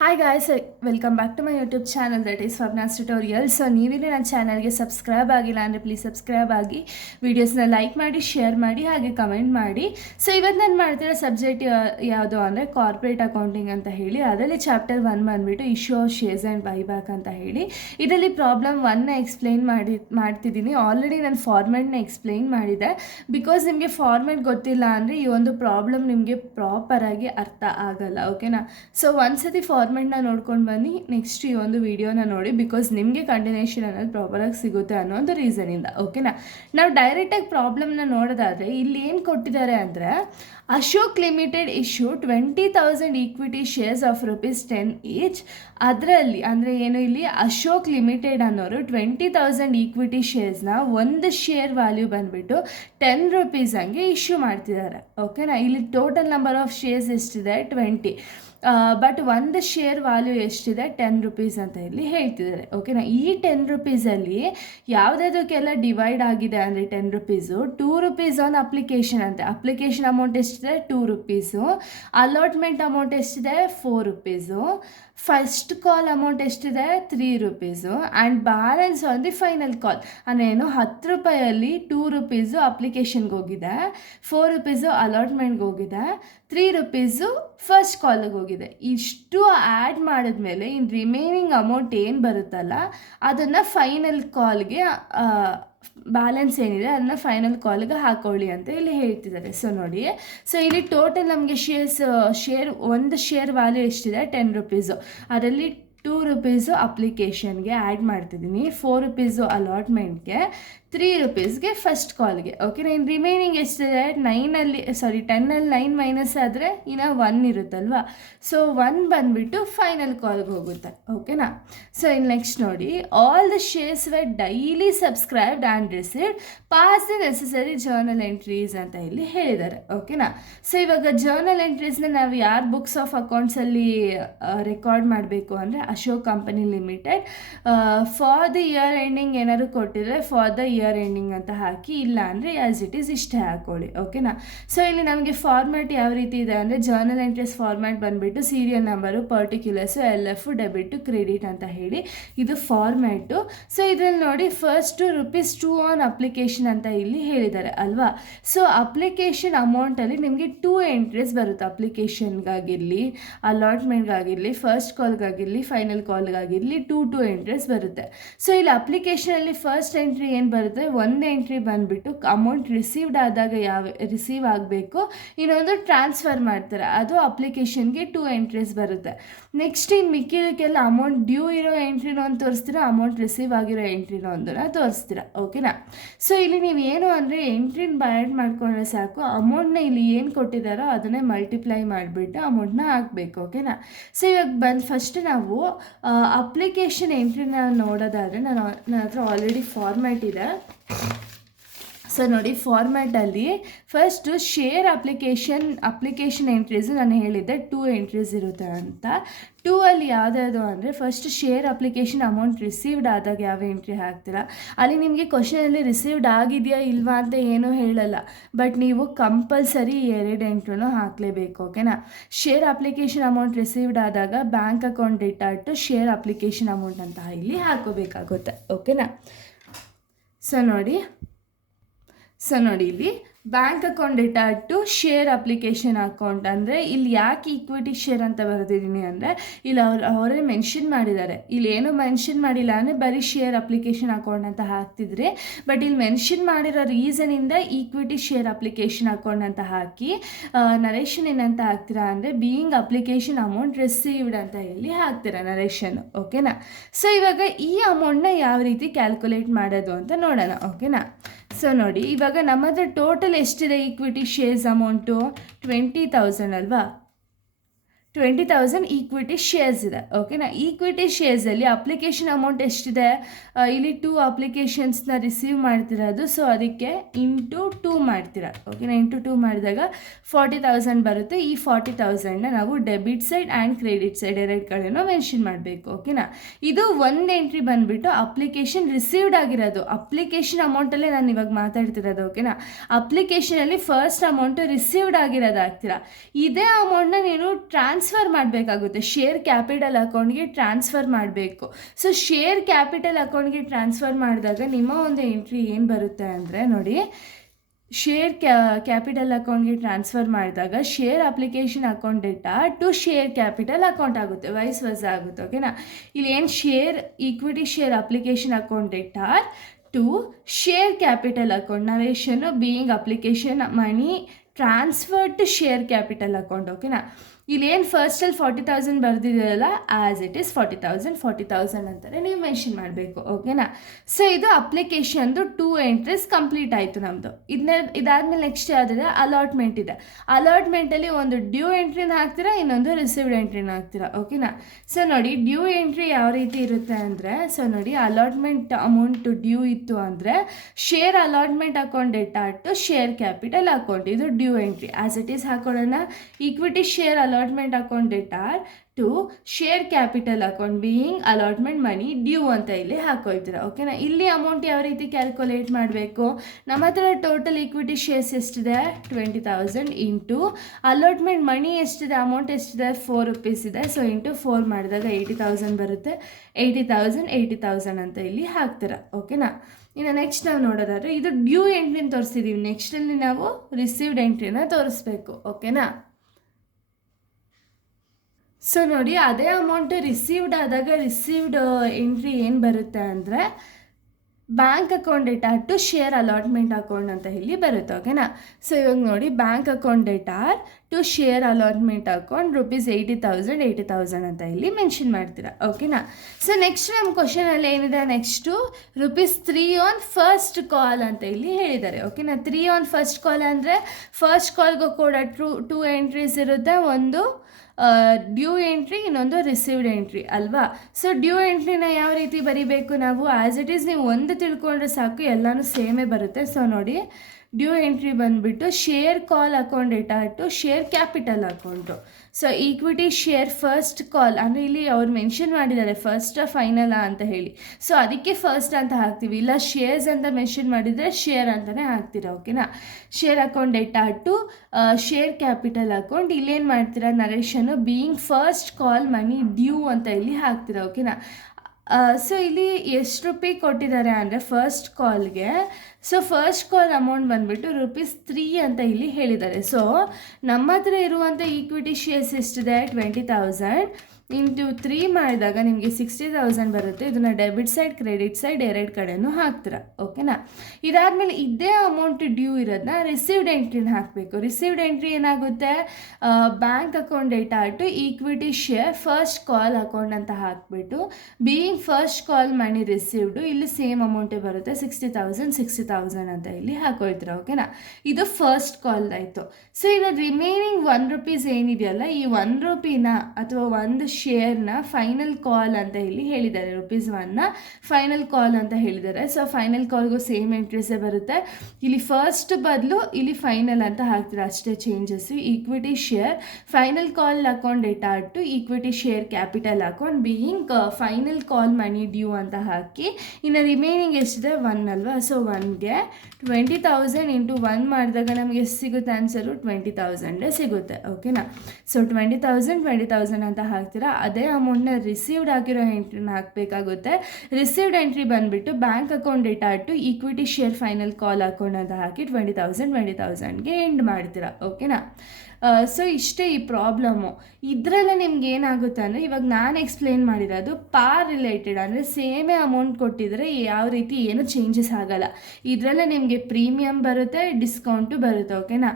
Hi guys, welcome back to my YouTube channel that is ಫಬ್ನಾಸ್ tutorial. So ನೀವಿಲ್ಲಿ ನನ್ನ ಚಾನಲ್ಗೆ ಸಬ್ಸ್ಕ್ರೈಬ್ ಆಗಿಲ್ಲ ಅಂದರೆ ಪ್ಲೀಸ್ ಸಬ್ಸ್ಕ್ರೈಬ್ ಆಗಿ, ವೀಡಿಯೋಸ್ನ ಲೈಕ್ ಮಾಡಿ, ಶೇರ್ ಮಾಡಿ, ಹಾಗೆ ಕಮೆಂಟ್ ಮಾಡಿ. ಸೊ ಇವತ್ತು ನಾನು ಮಾಡ್ತಿರೋ ಸಬ್ಜೆಕ್ಟ್ ಯಾವುದು ಅಂದರೆ ಕಾರ್ಪೊರೇಟ್ ಅಕೌಂಟಿಂಗ್ ಅಂತ ಹೇಳಿ. ಅದರಲ್ಲಿ ಚಾಪ್ಟರ್ 1 ಬಂದುಬಿಟ್ಟು issue of shares and buyback ಅಂತ ಹೇಳಿ. ಇದರಲ್ಲಿ ಪ್ರಾಬ್ಲಮ್ 1ನ ಎಕ್ಸ್ಪ್ಲೈನ್ ಮಾಡ್ತಿದ್ದೀನಿ. ಆಲ್ರೆಡಿ ನಾನು ಫಾರ್ಮೆಟ್ನ ಎಕ್ಸ್ಪ್ಲೈನ್ ಮಾಡಿದೆ. ಬಿಕಾಸ್ ನಿಮಗೆ ಫಾರ್ಮೆಟ್ ಗೊತ್ತಿಲ್ಲ ಅಂದರೆ ಈ ಒಂದು ಪ್ರಾಬ್ಲಮ್ ನಿಮಗೆ ಪ್ರಾಪರಾಗಿ ಅರ್ಥ ಆಗಲ್ಲ. ಓಕೆನಾ? ಸೊ ಒಂದ್ಸತಿ ಫಾರ್ಮೆಟ್ನ ನೋಡ್ಕೊಂಡು ಬನ್ನಿ, ನೆಕ್ಸ್ಟ್ ಈ ಒಂದು ವಿಡಿಯೋನ ನೋಡಿ. ಬಿಕಾಸ್ ನಿಮಗೆ ಕಂಟಿನ್ಯೂಷನ್ ಅನ್ನೋದು ಪ್ರಾಪರಾಗಿ ಸಿಗುತ್ತೆ ಅನ್ನೋ ಒಂದು ರೀಸನಿಂದ. ಓಕೆನಾ? ನಾವು ಡೈರೆಕ್ಟಾಗಿ ಪ್ರಾಬ್ಲಮ್ನ ನೋಡೋದಾದರೆ ಇಲ್ಲಿ ಏನು ಕೊಟ್ಟಿದ್ದಾರೆ ಅಂದರೆ, Ashok limited issue 20,000 equity shares of ₹10 each. ಅದರಲ್ಲಿ ಅಂದರೆ ಏನು, ಇಲ್ಲಿ ಅಶೋಕ್ ಲಿಮಿಟೆಡ್ ಅನ್ನೋರು 20,000 ಈಕ್ವಿಟಿ ಶೇರ್ಸ್ನ ಒಂದು ಶೇರ್ ವ್ಯಾಲ್ಯೂ ಬಂದುಬಿಟ್ಟು ₹10 ಹಂಗೆ ಇಶ್ಯೂ ಮಾಡ್ತಿದ್ದಾರೆ. ಓಕೆನಾ? ಇಲ್ಲಿ ಟೋಟಲ್ ನಂಬರ್ ಆಫ್ ಶೇರ್ಸ್ ಎಷ್ಟಿದೆ? 20. ಬಟ್ ಒಂದು ಶೇರ್ ವ್ಯಾಲ್ಯೂ ಎಷ್ಟಿದೆ? ₹10 ಅಂತ ಇಲ್ಲಿ ಹೇಳ್ತಿದ್ದಾರೆ. ಓಕೆನಾ? ಈ ₹10 ಯಾವುದಕ್ಕೆಲ್ಲ ಡಿವೈಡ್ ಆಗಿದೆ ಅಂದರೆ ₹10 ಆನ್ ಅಪ್ಲಿಕೇಶನ್ ಅಂತೆ. ಅಪ್ಲಿಕೇಶನ್ ಅಮೌಂಟ್ ಎಷ್ಟಿದೆ? ₹2. ಅಲಾಟ್ಮೆಂಟ್ ಅಮೌಂಟ್ ಎಷ್ಟಿದೆ? ₹4. ಫಸ್ಟ್ ಕಾಲ್ ಅಮೌಂಟ್ ಎಷ್ಟಿದೆ? ₹3. And balance on the final call ಅಂದ್ರೇನು, ₹10 ₹2 ಅಪ್ಲಿಕೇಶನ್ಗೆ ಹೋಗಿದೆ, ₹4 ಅಲಾಟ್ಮೆಂಟ್ಗೆ ಹೋಗಿದೆ, ₹3 ಫಸ್ಟ್ ಕಾಲಿಗೆ ಹೋಗಿದೆ. ಇಷ್ಟು ಆ್ಯಡ್ ಮಾಡಿದ್ಮೇಲೆ ಇನ್ನು ರಿಮೈನಿಂಗ್ ಅಮೌಂಟ್ ಏನು ಬರುತ್ತಲ್ಲ ಅದನ್ನು ಫೈನಲ್ ಕಾಲ್ಗೆ, ಬ್ಯಾಲೆನ್ಸ್ ಏನಿದೆ ಅದನ್ನು ಫೈನಲ್ ಕಾಲ್ಗೆ ಹಾಕೊಳ್ಳಿ ಅಂತ ಇಲ್ಲಿ ಹೇಳ್ತಿದ್ದಾರೆ. ಸೊ ನೋಡಿ, ಸೊ ಇಲ್ಲಿ ಟೋಟಲ್ ನಮಗೆ ಒಂದು ಶೇರ್ ವ್ಯಾಲ್ಯೂ ಎಷ್ಟಿದೆ? ₹10. ಅದರಲ್ಲಿ ₹2 ಅಪ್ಲಿಕೇಶನ್ಗೆ ಆ್ಯಡ್ ಮಾಡ್ತಿದ್ದೀನಿ, ₹4 ಅಲಾಟ್ಮೆಂಟ್ಗೆ, ₹3 ಫಸ್ಟ್ ಕಾಲ್ಗೆ. ಓಕೆನಾ? ಇನ್ನು ರಿಮೈನಿಂಗ್ ಎಷ್ಟಿದೆ? 10ಅಲ್ಲಿ 9 ಮೈನಸ್ ಆದರೆ ಇನ್ನು 1 ಇರುತ್ತಲ್ವ. ಸೊ 1 ಬಂದುಬಿಟ್ಟು ಫೈನಲ್ ಕಾಲ್ಗೆ ಹೋಗುತ್ತೆ. ಓಕೆನಾ? ಸೊ ಇನ್ನು ನೆಕ್ಸ್ಟ್ ನೋಡಿ, all the shares were duly subscribed and received, pass the necessary journal entries ಅಂತ ಇಲ್ಲಿ ಹೇಳಿದ್ದಾರೆ. ಓಕೆನಾ? ಸೊ ಇವಾಗ ಜರ್ನಲ್ ಎಂಟ್ರೀಸ್ನ ನಾವು ಯಾರು ಬುಕ್ಸ್ ಆಫ್ ಅಕೌಂಟ್ಸಲ್ಲಿ ರೆಕಾರ್ಡ್ ಮಾಡಬೇಕು ಅಂದರೆ Ashok company limited. For the year ending ಏನಾದ್ರು ಕೊಟ್ಟಿದ್ರೆ ಫಾರ್ ದ ಇಯರ್ ಎಂಡಿಂಗ್ ಅಂತ ಹಾಕಿ, ಇಲ್ಲ ಅಂದರೆ ಆ್ಯಸ್ ಇಟ್ ಈಸ್ ಇಷ್ಟೇ ಹಾಕೊಳ್ಳಿ. ಓಕೆನಾ? ಸೊ ಇಲ್ಲಿ ನಮಗೆ ಫಾರ್ಮ್ಯಾಟ್ ಯಾವ ರೀತಿ ಇದೆ ಅಂದರೆ, ಜರ್ನಲ್ ಎಂಟ್ರೀಸ್ ಫಾರ್ಮ್ಯಾಟ್ ಬಂದುಬಿಟ್ಟು serial number, particulars, LF, debit, credit ಅಂತ ಹೇಳಿ ಇದು ಫಾರ್ಮ್ಯಾಟು. ಸೊ ಇದರಲ್ಲಿ ನೋಡಿ, ಫಸ್ಟು ₹2 ಆನ್ ಅಪ್ಲಿಕೇಶನ್ ಅಂತ ಇಲ್ಲಿ ಹೇಳಿದ್ದಾರೆ ಅಲ್ವಾ. ಸೊ ಅಪ್ಲಿಕೇಶನ್ ಅಮೌಂಟಲ್ಲಿ ನಿಮಗೆ 2 ಎಂಟ್ರೀಸ್ ಬರುತ್ತೆ. ಅಪ್ಲಿಕೇಶನ್ಗಾಗಿರಲಿ, ಅಲಾಟ್ಮೆಂಟ್ಗಾಗಿರಲಿ, ಫಸ್ಟ್ ಕಾಲ್ಗಾಗಿರಲಿ, ಫೈನಲ್ ಕಾಲ್ಗಾಗಿರಲಿ 2 ಎಂಟ್ರೀಸ್ ಬರುತ್ತೆ. ಸೊ ಇಲ್ಲಿ ಅಪ್ಲಿಕೇಶನಲ್ಲಿ ಫಸ್ಟ್ ಎಂಟ್ರಿ ಏನು ಬರುತ್ತೆ? ಒಂದು ಎಂಟ್ರಿ ಬಂದುಬಿಟ್ಟು ಅಮೌಂಟ್ ರಿಸೀವ್ಡ್ ಆದಾಗ ರಿಸೀವ್ ಆಗಬೇಕು, ಇನ್ನೊಂದು ಟ್ರಾನ್ಸ್ಫರ್ ಮಾಡ್ತಾರೆ, ಅದು ಅಪ್ಲಿಕೇಶನ್ಗೆ 2 ಎಂಟ್ರೀಸ್ ಬರುತ್ತೆ. ನೆಕ್ಸ್ಟ್ ಇನ್ನು ಮಿಕ್ಕಿದಕ್ಕೆಲ್ಲ ಅಮೌಂಟ್ ಡ್ಯೂ ಇರೋ ಎಂಟ್ರಿನೋ ಅಂತ ತೋರಿಸ್ತೀರಾ, ಅಮೌಂಟ್ ರಿಸೀವ್ ಆಗಿರೋ ಎಂಟ್ರಿನೋ ಒಂದನ್ನು ತೋರಿಸ್ತೀರಾ. ಓಕೆನಾ? ಸೊ ಇಲ್ಲಿ ನೀವು ಏನು ಅಂದರೆ ಎಂಟ್ರಿನ ಬಯಾಡ್ ಮಾಡ್ಕೊಂಡ್ರೆ ಸಾಕು, ಅಮೌಂಟ್ನ ಇಲ್ಲಿ ಏನು ಕೊಟ್ಟಿದ್ದಾರೋ ಅದನ್ನೇ ಮಲ್ಟಿಪ್ಲೈ ಮಾಡಿಬಿಟ್ಟು ಅಮೌಂಟ್ನ ಹಾಕಬೇಕು. ಓಕೆನಾ? ಸೊ ಇವಾಗ ಫಸ್ಟ್ ನಾವು ಅಪ್ಲಿಕೇಶನ್ ಎಂಟ್ರಿನ ನೋಡೋದಾದರೆ, ನನ್ನ ಹತ್ರ ಆಲ್ರೆಡಿ ಫಾರ್ಮ್ಯಾಟ್ ಇದೆ. ಸೊ ನೋಡಿ, ಫಾರ್ಮ್ಯಾಟಲ್ಲಿ ಫಸ್ಟು ಶೇರ್ ಅಪ್ಲಿಕೇಶನ್ ಎಂಟ್ರೀಸು ನಾನು ಹೇಳಿದ್ದೆ 2 ಎಂಟ್ರೀಸ್ ಇರುತ್ತೆ ಅಂತ. 2 ಅಲ್ಲಿ ಯಾವುದ್ಯಾವುದು ಅಂದರೆ, first share application amount received ಆದಾಗ ಯಾವ ಎಂಟ್ರಿ ಹಾಕ್ತೀರಾ, ಅಲ್ಲಿ ನಿಮಗೆ ಕ್ವಶನಲ್ಲಿ ರಿಸೀವ್ಡ್ ಆಗಿದೆಯಾ ಇಲ್ವಾ ಅಂತ ಏನೂ ಹೇಳಲ್ಲ, ಬಟ್ ನೀವು ಕಂಪಲ್ಸರಿ 2 ಎಂಟ್ರಿನೂ ಹಾಕಲೇಬೇಕು. ಓಕೆನಾ? ಶೇರ್ ಅಪ್ಲಿಕೇಶನ್ ಅಮೌಂಟ್ ರಿಸೀವ್ಡ್ ಆದಾಗ bank account data to share application amount ಅಂತ ಇಲ್ಲಿ ಹಾಕೋಬೇಕಾಗುತ್ತೆ. ಓಕೆನಾ? ಸೊ ನೋಡಿ ಇಲ್ಲಿ bank account data to share application account ಅಂದರೆ, ಇಲ್ಲಿ ಯಾಕೆ ಈಕ್ವಿಟಿ ಶೇರ್ ಅಂತ ಬರೆದಿದ್ದೀನಿ ಅಂದರೆ, ಇಲ್ಲಿ ಅವರೇ ಮೆನ್ಷನ್ ಮಾಡಿದ್ದಾರೆ. ಇಲ್ಲಿ ಏನೂ ಮೆನ್ಷನ್ ಮಾಡಿಲ್ಲ ಅಂದರೆ ಬರೀ ಶೇರ್ ಅಪ್ಲಿಕೇಶನ್ ಅಕೌಂಟ್ ಅಂತ ಹಾಕ್ತಿದ್ರೆ, ಬಟ್ ಇಲ್ಲಿ ಮೆನ್ಷನ್ ಮಾಡಿರೋ ರೀಸನಿಂದ ಈಕ್ವಿಟಿ ಶೇರ್ ಅಪ್ಲಿಕೇಶನ್ ಅಕೌಂಟ್ ಅಂತ ಹಾಕಿ ನರೇಷನ್ ಏನಂತ ಹಾಕ್ತೀರಾ ಅಂದರೆ, ಬೀಯಿಂಗ್ ಅಪ್ಲಿಕೇಶನ್ ಅಮೌಂಟ್ ರಿಸೀವ್ಡ್ ಅಂತ ಇಲ್ಲಿ ಹಾಕ್ತೀರಾ ನರೇಷನ್. ಓಕೆನಾ? ಸೊ ಇವಾಗ ಈ ಅಮೌಂಟ್ನ ಯಾವ ರೀತಿ ಕ್ಯಾಲ್ಕುಲೇಟ್ ಮಾಡೋದು ಅಂತ ನೋಡೋಣ. ಓಕೆನಾ? ಸೊ ನೋಡಿ, ಇವಾಗ ನಮ್ಮ ಹತ್ರ ಟೋಟಲ್ ಎಷ್ಟಿದೆ ಈಕ್ವಿಟಿ ಶೇರ್ಸ್ ಅಮೌಂಟು? 20,000 ಅಲ್ವಾ. 20,000 ಈಕ್ವಿಟಿ ಶೇರ್ಸ್ ಇದೆ. ಓಕೆನಾ? ಈಕ್ವಿಟಿ ಶೇರ್ಸಲ್ಲಿ ಅಪ್ಲಿಕೇಶನ್ ಅಮೌಂಟ್ ಎಷ್ಟಿದೆ? ಇಲ್ಲಿ 2 ಅಪ್ಲಿಕೇಶನ್ಸ್ನ ರಿಸೀವ್ ಮಾಡ್ತಿರೋದು, ಸೊ ಅದಕ್ಕೆ ಇಂಟು 2 ಮಾಡ್ತೀರಾ. ಓಕೆನಾ? ಇಂಟು 2 ಮಾಡಿದಾಗ 40,000 ಬರುತ್ತೆ. ಈ 40,000ನ ನಾವು debit side and credit side ಎರಡು ಕಡೆನೂ ಮೆನ್ಷನ್ ಮಾಡಬೇಕು. ಓಕೆನಾ? ಇದು ಒಂದು ಎಂಟ್ರಿ ಬಂದುಬಿಟ್ಟು ಅಪ್ಲಿಕೇಶನ್ ರಿಸೀವ್ಡ್ ಆಗಿರೋದು. ಅಪ್ಲಿಕೇಶನ್ ಅಮೌಂಟಲ್ಲೇ ನಾನು ಇವಾಗ ಮಾತಾಡ್ತಿರೋದು. ಓಕೆನಾ? ಅಪ್ಲಿಕೇಶನಲ್ಲಿ ಫಸ್ಟ್ ಅಮೌಂಟು ರಿಸೀವ್ಡ್ ಆಗಿರೋದು ಹಾಕ್ತೀರಾ. ಇದೇ ಅಮೌಂಟ್ನ ನೀನು ಟ್ರಾನ್ಸ್ಫರ್ ಟ್ರಾನ್ಸ್ಫರ್ ಮಾಡಬೇಕಾಗುತ್ತೆ, ಶೇರ್ ಕ್ಯಾಪಿಟಲ್ ಅಕೌಂಟ್ಗೆ ಟ್ರಾನ್ಸ್ಫರ್ ಮಾಡಬೇಕು. ಸೊ ಶೇರ್ ಕ್ಯಾಪಿಟಲ್ ಅಕೌಂಟ್ಗೆ ಟ್ರಾನ್ಸ್ಫರ್ ಮಾಡಿದಾಗ ನಿಮ್ಮ ಒಂದು ಎಂಟ್ರಿ ಏನು ಬರುತ್ತೆ ಅಂದರೆ ನೋಡಿ, ಶೇರ್ ಕ್ಯಾಪಿಟಲ್ ಅಕೌಂಟ್ಗೆ ಟ್ರಾನ್ಸ್ಫರ್ ಮಾಡಿದಾಗ share application account data to share capital account ಆಗುತ್ತೆ, ವೈಸ್ ವರ್ಸ ಆಗುತ್ತೆ. ಓಕೆನಾ, ಇಲ್ಲಿ ಏನು share equity share application account data to share capital account ನರೇಷನ್ನು being application money transfer to share capital account. ಓಕೆನಾ, ಇಲ್ಲೇನು ಫಸ್ಟಲ್ಲಿ 40,000 ಬರೆದಿದ್ದೀರಲ್ಲ, ಆ್ಯಸ್ ಇಟ್ ಈಸ್ 40,000 ಅಂತಾರೆ ನೀವು ಮೆನ್ಷನ್ ಮಾಡಬೇಕು. ಓಕೆನಾ, ಸೊ ಇದು ಅಪ್ಲಿಕೇಶನ್ದು 2 ಎಂಟ್ರೀಸ್ ಕಂಪ್ಲೀಟ್ ಆಯಿತು ನಮ್ಮದು. ಇದಾದಮೇಲೆ ನೆಕ್ಸ್ಟ್ ಯಾವುದಿದೆ, ಅಲಾಟ್ಮೆಂಟ್ ಇದೆ. ಅಲಾಟ್ಮೆಂಟಲ್ಲಿ ಒಂದು ಡ್ಯೂ ಎಂಟ್ರಿನ ಹಾಕ್ತೀರಾ, ಇನ್ನೊಂದು ರಿಸೀವ್ಡ್ ಎಂಟ್ರಿನ ಹಾಕ್ತೀರಾ. ಓಕೆನಾ, ಸೊ ನೋಡಿ ಡ್ಯೂ ಎಂಟ್ರಿ ಯಾವ ರೀತಿ ಇರುತ್ತೆ ಅಂದರೆ, ಸೊ ನೋಡಿ ಅಲಾಟ್ಮೆಂಟ್ ಅಮೌಂಟು ಡ್ಯೂ ಇತ್ತು ಅಂದರೆ share allotment account data to share capital account, ಇದು due entry. As it is ಹಾಕೊಳ್ಳೋಣ, equity share allotment account data to share capital account being allotment money due ಅಂತ ಇಲ್ಲಿ ಹಾಕೊಳ್ತೀರಾ. ಓಕೆನಾ, ಇಲ್ಲಿ ಅಮೌಂಟ್ ಯಾವ ರೀತಿ ಕ್ಯಾಲ್ಕುಲೇಟ್ ಮಾಡಬೇಕು, ನಮ್ಮ ಹತ್ರ ಟೋಟಲ್ ಈಕ್ವಿಟಿ ಶೇರ್ಸ್ ಎಷ್ಟಿದೆ 20,000 ಇಂಟು ಅಲಾಟ್ಮೆಂಟ್ ಮನಿ ಎಷ್ಟಿದೆ, ಅಮೌಂಟ್ ಎಷ್ಟಿದೆ 4 rupees ಇದೆ. ಸೊ ಇಂಟು 4 ಮಾಡಿದಾಗ 80,000 ಬರುತ್ತೆ. 80,000 ಅಂತ ಇಲ್ಲಿ ಹಾಕ್ತೀರಾ. ಓಕೆನಾ, ಇನ್ನು ನೆಕ್ಸ್ಟ್ ನಾವು ನೋಡೋದಾದ್ರೆ ಇದು ಡ್ಯೂ ಎಂಟ್ರಿನ ತೋರಿಸ್ತಿದ್ದೀವಿ, ನೆಕ್ಸ್ಟಲ್ಲಿ ನಾವು ರಿಸೀವ್ಡ್ ಎಂಟ್ರಿನ ತೋರಿಸ್ಬೇಕು. ಓಕೆನಾ, ಸೊ ನೋಡಿ ಅದೇ ಅಮೌಂಟು ರಿಸೀವ್ಡ್ ಆದಾಗ ರಿಸೀವ್ಡ್ ಎಂಟ್ರಿ ಏನು ಬರುತ್ತೆ ಅಂದರೆ bank account data to share allotment account ಅಂತ ಇಲ್ಲಿ ಬರುತ್ತೆ. ಓಕೆನಾ, ಸೊ ಇವಾಗ ನೋಡಿ bank account data to share allotment account ₹80,000 ಅಂತ ಇಲ್ಲಿ ಮೆನ್ಷನ್ ಮಾಡ್ತೀರಾ. ಓಕೆನಾ, ಸೊ ನೆಕ್ಸ್ಟ್ ನಮ್ಮ ಕ್ವಶನಲ್ಲಿ ಏನಿದೆ, ನೆಕ್ಸ್ಟು ₹3 ಆನ್ ಫಸ್ಟ್ ಕಾಲ್ ಅಂತ ಇಲ್ಲಿ ಹೇಳಿದ್ದಾರೆ. ಓಕೆನಾ, 3 ಆನ್ ಫಸ್ಟ್ ಕಾಲ್ ಅಂದರೆ ಫಸ್ಟ್ ಕಾಲ್ಗೂ ಕೂಡ 2 ಎಂಟ್ರೀಸ್ ಇರುತ್ತೆ, ಒಂದು ಡ್ಯೂ ಎಂಟ್ರಿ, ಇನ್ನೊಂದು ರಿಸೀವ್ಡ್ ಎಂಟ್ರಿ ಅಲ್ವಾ. ಸೊ ಡ್ಯೂ ಎಂಟ್ರಿನ ಯಾವ ರೀತಿ ಬರೀಬೇಕು ನಾವು, ಆ್ಯಸ್ ಇಟ್ ಈಸ್ ನೀವು ಒಂದು ತಿಳ್ಕೊಂಡ್ರೆ ಸಾಕು, ಎಲ್ಲನೂ ಸೇಮೇ ಬರುತ್ತೆ. ಸೊ ನೋಡಿ ಡ್ಯೂ ಎಂಟ್ರಿ ಬಂದುಬಿಟ್ಟು share call account data to share capital account. So equity share first call ಅಂದರೆ ಇಲ್ಲಿ ಅವ್ರು ಮೆನ್ಷನ್ ಮಾಡಿದ್ದಾರೆ ಫಸ್ಟ್ ಫೈನಲಾ ಅಂತ ಹೇಳಿ, ಸೊ ಅದಕ್ಕೆ ಫಸ್ಟ್ ಅಂತ ಹಾಕ್ತೀವಿ, ಇಲ್ಲ ಶೇರ್ಸ್ ಅಂತ ಮೆನ್ಷನ್ ಮಾಡಿದರೆ ಶೇರ್ ಅಂತಲೇ ಹಾಕ್ತೀರಾ. ಓಕೆನಾ, share account data to share capital account, ಇಲ್ಲೇನು ಮಾಡ್ತೀರಾ ನರೇಷನ್ನು being first call money due ಅಂತ ಇಲ್ಲಿ ಹಾಕ್ತೀರಾ. ಓಕೆನಾ, ಸೊ ಇಲ್ಲಿ ಎಷ್ಟು ರೂಪಾಯಿ ಕೊಟ್ಟಿದ್ದಾರೆ ಅಂದರೆ ಫಸ್ಟ್ ಕಾಲ್ಗೆ, ಸೊ ಫಸ್ಟ್ ಕಾಲ್ ಅಮೌಂಟ್ ಬಂದುಬಿಟ್ಟು ₹3 ಅಂತ ಇಲ್ಲಿ ಹೇಳಿದ್ದಾರೆ. ಸೊ ನಮ್ಮ ಹತ್ರ ಇರುವಂಥ ಈಕ್ವಿಟಿ ಶೇರ್ಸ್ ಎಷ್ಟಿದೆ 20,000 ಇಂಟು 3 ಮಾಡಿದಾಗ ನಿಮಗೆ 60,000 ಬರುತ್ತೆ. ಇದನ್ನು ಡೆಬಿಟ್ ಸೈಡ್ ಕ್ರೆಡಿಟ್ ಸೈಡ್ ಎರಡು ಕಡೆನೂ ಹಾಕ್ತೀರಾ. ಓಕೆನಾ, ಇದಾದಮೇಲೆ ಇದೇ ಅಮೌಂಟ್ ಡ್ಯೂ ಇರೋದನ್ನ ರಿಸೀವ್ಡ್ ಎಂಟ್ರಿನ ಹಾಕಬೇಕು. ರಿಸೀವ್ಡ್ ಎಂಟ್ರಿ ಏನಾಗುತ್ತೆ, bank account data to equity share first call account ಅಂತ ಹಾಕ್ಬಿಟ್ಟು being first call money received, ಇಲ್ಲಿ ಸೇಮ್ ಅಮೌಂಟೇ ಬರುತ್ತೆ 60,000 ಅಂತ ಇಲ್ಲಿ ಹಾಕೊಳ್ತೀರಾ. ಓಕೆನಾ, ಇದು ಫಸ್ಟ್ ಕಾಲ್ ಆಯಿತು. ಸೊ ಇನ್ನು ರಿಮೈನಿಂಗ್ ₹1 ಏನಿದೆಯಲ್ಲ, ಈ ₹1 ಅಥವಾ ಒಂದು ಶೇರ್ನ ಫೈನಲ್ ಕಾಲ್ ಅಂತ ಇಲ್ಲಿ ಹೇಳಿದ್ದಾರೆ, ₹1ನ ಫೈನಲ್ ಕಾಲ್ ಅಂತ ಹೇಳಿದ್ದಾರೆ. ಸೊ ಫೈನಲ್ ಕಾಲ್ಗೂ ಸೇಮ್ ಎಂಟ್ರೀಸೇ ಬರುತ್ತೆ, ಇಲ್ಲಿ ಫಸ್ಟ್ ಬದಲು ಇಲ್ಲಿ ಫೈನಲ್ ಅಂತ ಹಾಕ್ತೀರಾ, ಅಷ್ಟೇ changes. Equity share final call account data to equity share capital account being final call money due ಅಂತ ಹಾಕಿ, ಇನ್ನು ರಿಮೈನಿಂಗ್ ಎಷ್ಟಿದೆ 1 ಅಲ್ವಾ. ಸೊ 1ಗೆ 20,000 ಇಂಟು 1 ಮಾಡಿದಾಗ ನಮಗೆ ಎಷ್ಟು ಸಿಗುತ್ತೆ ಆನ್ಸರು 20,000 ಸಿಗುತ್ತೆ. ಓಕೆನಾ, ಸೊ 20,000 ಅಂತ ಹಾಕ್ತೀರಾ. ಅದೇ ಅಮೌಂಟ್ನ ರಿಸೀವ್ಡ್ ಆಗಿರೋ ಎಂಟ್ರಿನ ಹಾಕಬೇಕಾಗುತ್ತೆ. ರಿಸೀವ್ಡ್ ಎಂಟ್ರಿ ಬಂದುಬಿಟ್ಟು bank account data to equity share final call account ಅಂತ ಹಾಕಿ 20,000ಗೆ ಎಂಡ್ ಮಾಡ್ತೀರಾ. ಓಕೆನಾ, ಸೊ ಇಷ್ಟೇ ಈ ಪ್ರಾಬ್ಲಮ್ಮು. ಇದರಲ್ಲೇ ನಿಮ್ಗೆ ಏನಾಗುತ್ತೆ ಅಂದರೆ, ಇವಾಗ ನಾನು ಎಕ್ಸ್ಪ್ಲೇನ್ ಮಾಡಿರೋದು ಪಾರ್ ರಿಲೇಟೆಡ್, ಅಂದರೆ ಸೇಮೇ ಅಮೌಂಟ್ ಕೊಟ್ಟಿದ್ರೆ ಯಾವ ರೀತಿ ಏನು ಚೇಂಜಸ್ ಆಗೋಲ್ಲ. ಇದರಲ್ಲೇ ನಿಮಗೆ ಪ್ರೀಮಿಯಮ್ ಬರುತ್ತೆ, ಡಿಸ್ಕೌಂಟು ಬರುತ್ತೆ. ಓಕೆನಾ,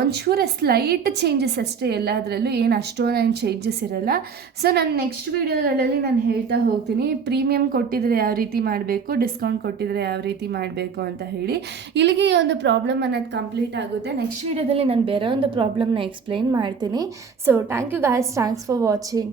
ಒಂಚೂರ ಸ್ಲೈಟ್ ಚೇಂಜಸ್ ಅಷ್ಟೇ, ಎಲ್ಲದರಲ್ಲೂ ಏನು ಅಷ್ಟೊಂದು ಚೇಂಜಸ್ ಇರೋಲ್ಲ. ಸೊ ನಾನು ನೆಕ್ಸ್ಟ್ ವೀಡಿಯೋಗಳಲ್ಲಿ ನಾನು ಹೇಳ್ತಾ ಹೋಗ್ತೀನಿ ಪ್ರೀಮಿಯಮ್ ಕೊಟ್ಟಿದ್ರೆ ಯಾವ ರೀತಿ ಮಾಡಬೇಕು, ಡಿಸ್ಕೌಂಟ್ ಕೊಟ್ಟಿದ್ರೆ ಯಾವ ರೀತಿ ಮಾಡಬೇಕು ಅಂತ ಹೇಳಿ. ಇಲ್ಲಿಗೆ ಈ ಒಂದು ಪ್ರಾಬ್ಲಮ್ ಅನ್ನೋದು ಕಂಪ್ಲೀಟ್ ಆಗುತ್ತೆ. ನೆಕ್ಸ್ಟ್ ವೀಡಿಯೋದಲ್ಲಿ ನಾನು ಬೇರೆ ಒಂದು ಪ್ರಾಬ್ಲಮ್ನ ಎಕ್ಸ್ಪ್ಲೈನ್ ಮಾಡ್ತೀನಿ. So thank you guys, thanks for watching.